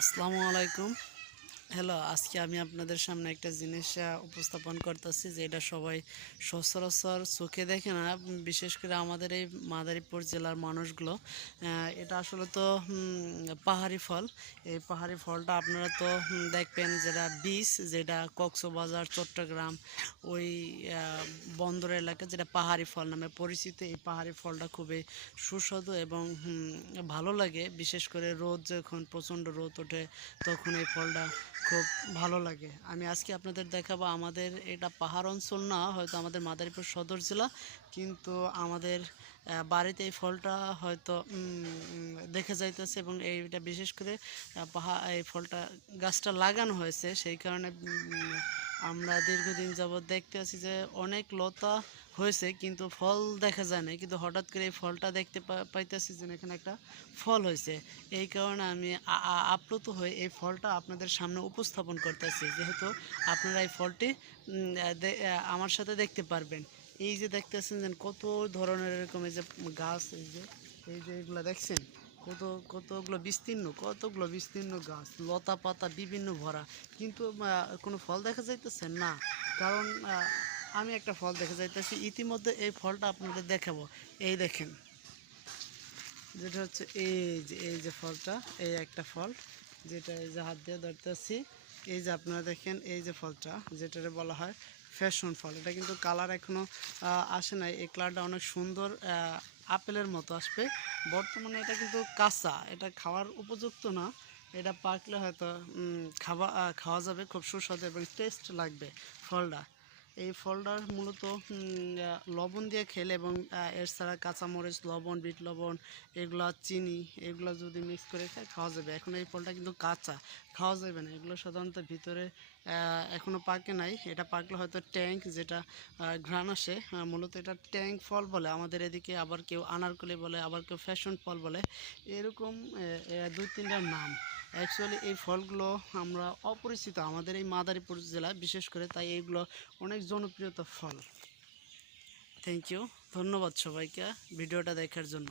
আসসালামু আলাইকুম। হ্যালো, আজকে আমি আপনাদের সামনে একটা জিনিস উপস্থাপন করতেছি যেটা সবাই সচরাচর চোখে দেখে না, বিশেষ করে আমাদের এই মাদারীপুর জেলার মানুষগুলো। এটা আসলে তো পাহাড়ি ফল। এই পাহাড়ি ফলটা আপনারা তো দেখবেন যেটা বীজ, যেটা কক্সবাজার, চট্টগ্রাম ওই বন্দর এলাকা যেটা পাহাড়ি ফল নামে পরিচিত। এই পাহাড়ি ফলটা খুবই সুস্বাদু এবং ভালো লাগে, বিশেষ করে রোদ যখন প্রচণ্ড রোদ ওঠে তখন এই ফলটা খুব ভালো লাগে। আমি আজকে আপনাদের দেখাবো, আমাদের এটা পাহাড় অঞ্চল না, হয়তো আমাদের মাদারীপুর সদর জেলা, কিন্তু আমাদের বাড়িতে এই ফলটা হয়তো দেখা যাইতেছে এবং এইটা বিশেষ করে এই ফলটা গাছটা লাগানো হয়েছে, সেই কারণে আমরা দীর্ঘদিন যাবৎ দেখতে আছি যে অনেক লতা হয়েছে কিন্তু ফল দেখা যায় না, কিন্তু হঠাৎ করে এই ফলটা দেখতে পাইতেছি যে এখানে একটা ফল হয়েছে। এই কারণে আমি আপ্লুত হয়ে এই ফলটা আপনাদের সামনে উপস্থাপন করতেছি, যেহেতু আপনারা এই ফলটি আমার সাথে দেখতে পারবেন। এই যে দেখতেছেন যে কত ধরনের এরকম এই যে গাছ, এই যে এগুলো দেখছেন, কতগুলো বিস্তীর্ণ গাছ, লতা পাতা বিভিন্ন ভরা, কিন্তু কোনো ফল দেখা যাইতেছে না। কারণ আমি একটা ফল দেখা যাইতেছি ইতিমধ্যে, এই ফলটা আপনাদের দেখাবো। এই দেখেন, যেটা হচ্ছে এই যে ফলটা, এই একটা ফল যেটা এই যে হাত দিয়ে ধরতেছি। এই যে আপনারা দেখেন, এই যে ফলটা যেটা বলা হয় ফ্যাশন ফল, এটা কিন্তু কালার এখনো আসে নাই। এই কালারটা অনেক সুন্দর, আপেলের মতো আসবে। বর্তমানে এটা কিন্তু কাঁচা, এটা খাওয়ার উপযুক্ত না। এটা পাকলে হয়তো খাওয়া যাবে, খুব সুস্বাদু এবং টেস্ট লাগবে ফলটা। এই ফলটার মূলত লবণ দিয়ে খেলে এবং এর ছাড়া কাঁচামরিচ, লবণ, বিট লবণ, এগুলা চিনি, এগুলো যদি মিক্স করে খাওয়া যাবে। এখন এই ফলটা কিন্তু কাঁচা, খাওয়া যাবে না। এগুলো সাধারণত ভিতরে এখনও পাকে নাই। এটা পাকলে হয়তো ট্যাঙ্ক, যেটা ঘ্রাণ আসে, মূলত এটা ট্যাঙ্ক ফল বলে আমাদের এদিকে, আবার কেউ আনারকলি বলে, আবার কেউ ফ্যাশন ফল বলে, এরকম দুই তিনটার নাম। অ্যাকচুয়ালি এই ফলগুলো আমরা অপরিচিত আমাদের এই মাদারীপুর জেলায়, বিশেষ করে, তাই এইগুলো অনেক জনপ্রিয়তা ফল। থ্যাংক ইউ, ধন্যবাদ সবাইকে ভিডিওটা দেখার জন্য।